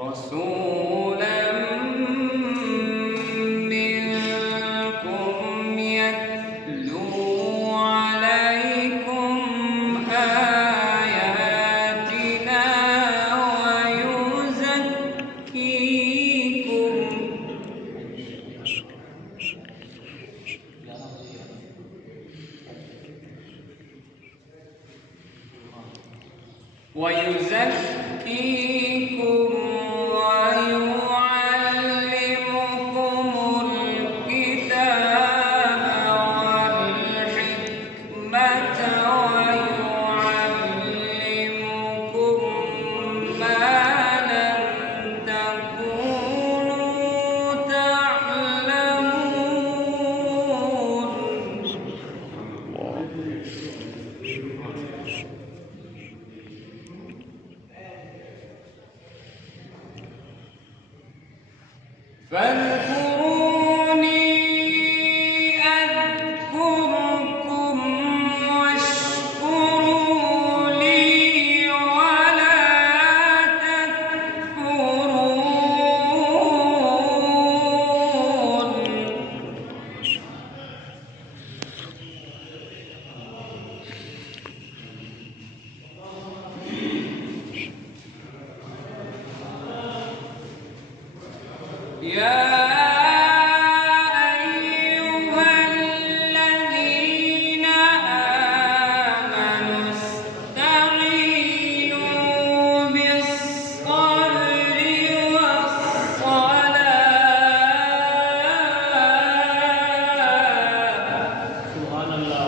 رسولا منكم يتلو عليكم آياتنا ويزكيكم ويعلمكم الكتاب والحكمة ويعلمكم ما لم تكونوا تعلمون. فاذكروني أذكركم واشكروا لي ولا تكفرون. يا أيها الذين آمنوا استعينوا بالصبر والصلاة. سبحان الله.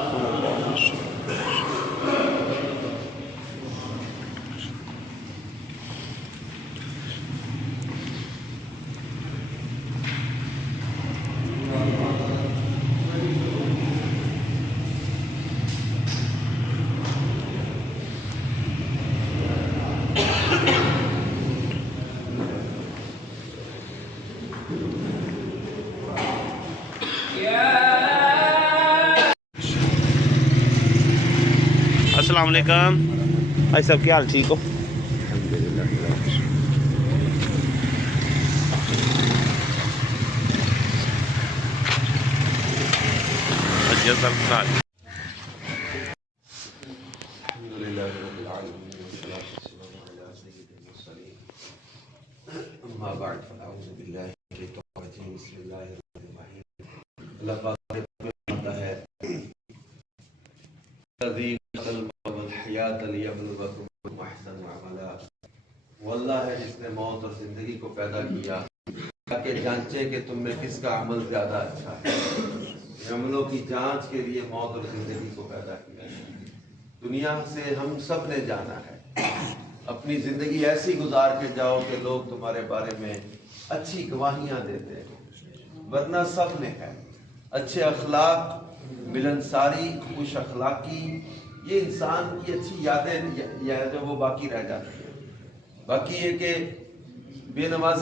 अस्सलाम वालेकुम भाई साहब, क्या हाल? ठीक हो? वल्लाह है जिसने मौत और जिंदगी को पैदा किया ताकि जांचे कि तुम में किसका अमल ज्यादा अच्छा है। अमलों की जांच के लिए मौत और जिंदगी को पैदा किया। दुनिया से हम सब ने जाना है, अपनी जिंदगी ऐसी गुजार के जाओ कि लोग तुम्हारे बारे में अच्छी गवाहियां देते हैं, वरना सब ने है। अच्छे अखलाक, मिलनसारी, खुश अखलाकी, ये इंसान की अच्छी यादें जो वो बाकी रह जाती है। बाकी ये कि बेनमाज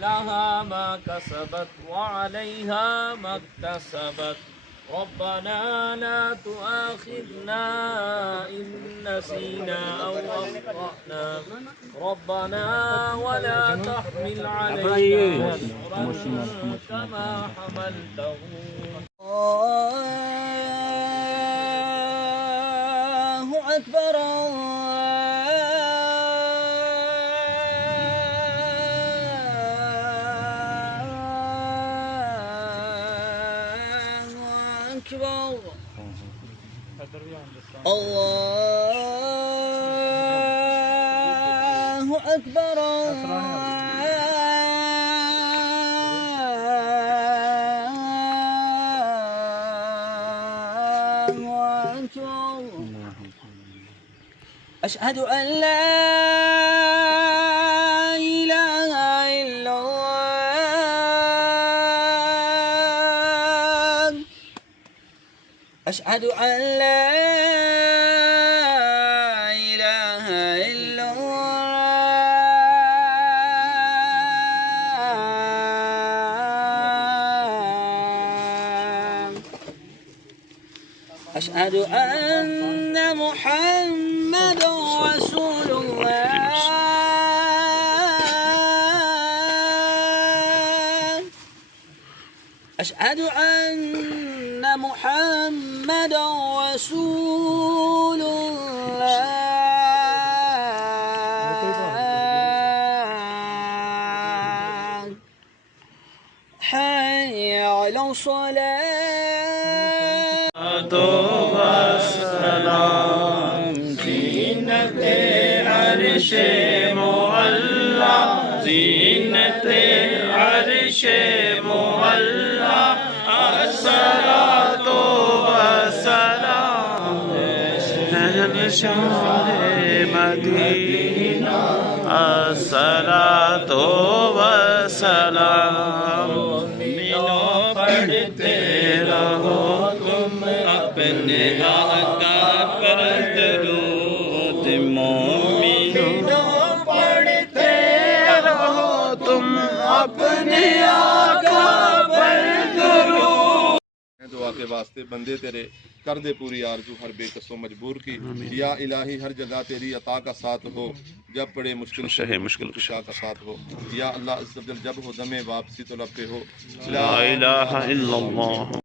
لها ما كسبت وعليها ما اكتسبت ربنا لا تؤاخذنا إن نسينا أو أخطأنا ربنا ولا تحمل علينا إصرا كما حملته الله أكبر الله أكبر أشهد أن لا إله إلا الله أشهد أن لا إله إلا الله أشهد أن محمد رسول الله أشهد أن محمد رسول الله حي على الصلاة والسلام زينة عرش مولى زينة عرش مولى الصلاة والسلام شهر مدينة الصلاة والسلام मीनों पढ़ते रहो तुम अपने आका पर दरूद मोमिनों पढ़ते रहो तुम अपने आका पर दरूद। दुआ के वास्ते बंदे तेरे कर दे पूरी आरज़ू हर बेकसों मजबूर की या इलाही हर जगह तेरी अता का साथ हो जब पड़े मुश्किल शहे मुश्किल कुशा का साथ हो या अल्लाह अज़्ज़ व जल जब हो दमे वापसी तो लब पे हो ला इलाहा इल्लल्लाह।